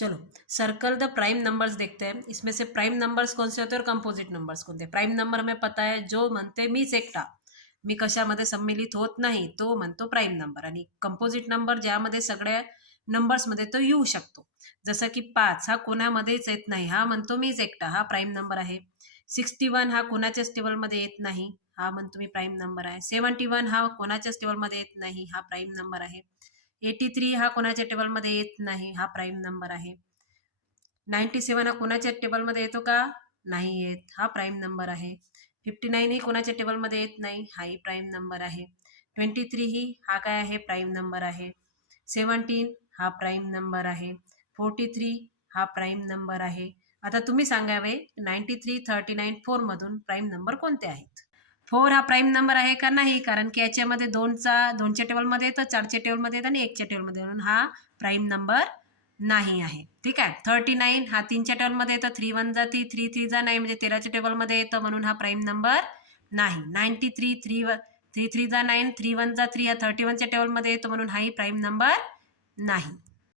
चलो circle the prime numbers देखते हैं। इसमें से प्राइम नंबर्स कौन से होते हैं और कंपोजिट नंबर्स कोणते। प्राइम नंबर हमें पता है, जो म्हणते मीच एकटा, मी कशामध्ये सम्मिलित होत नाही तो म्हणतो प्राइम नंबर। आणि कंपोजिट नंबर ज्यामध्ये सगळ्या नंबर्समध्ये तो येऊ शकतो, जसं की 5 हा कोणामध्येच येत नाही, हा म्हणतो मीच एकटा, हा प्राइम नंबर आहे। 61 हा कोणाच्याच टेबलमध्ये येत नाही, हा म्हणतो मी प्राइम नंबर आहे। 71 हा कोणाच्याच टेबलमध्ये येत नाही, हा प्राइम नंबर आहे। 83 हा कोणाच्या टेबलमध्ये येत नाही, हा प्राइम नंबर आहे। 97 हा कोणाच्या टेबलमध्ये येतो का, नाही येत, हा प्राइम नंबर आहे। 59 ही कोणाच्या टेबलमध्ये येत नाही, हाही प्राइम नंबर आहे। 23 ही हा काय आहे, प्राइम नंबर आहे। 17 हा प्राइम नंबर आहे। 43 हा प्राइम नंबर आहे। आता तुम्ही सांगावे 93, 39, 4 मधून प्राइम नंबर कोणते आहेत। 4 हा प्राइम नंबर आहे का, नाही, कारण की याच्यामध्ये 2च्या टेबलमध्ये येतं, 4च्या टेबलमध्ये येतं आणि 1च्या टेबलमध्ये, म्हणून हा प्राइम नंबर नाही आहे। ठीक आहे। 39 हा 3च्या टेबलमध्ये येतं, 3 1 जा 3, 3 3 जा नाही, म्हणजे 13च्या टेबलमध्ये येतं, म्हणून हा प्राइम नंबर नाही। 93 3 3 जा 9, 3 1 जा 3 हा 31च्या टेबलमध्ये येतो, म्हणून हाही प्राइम नंबर नाही।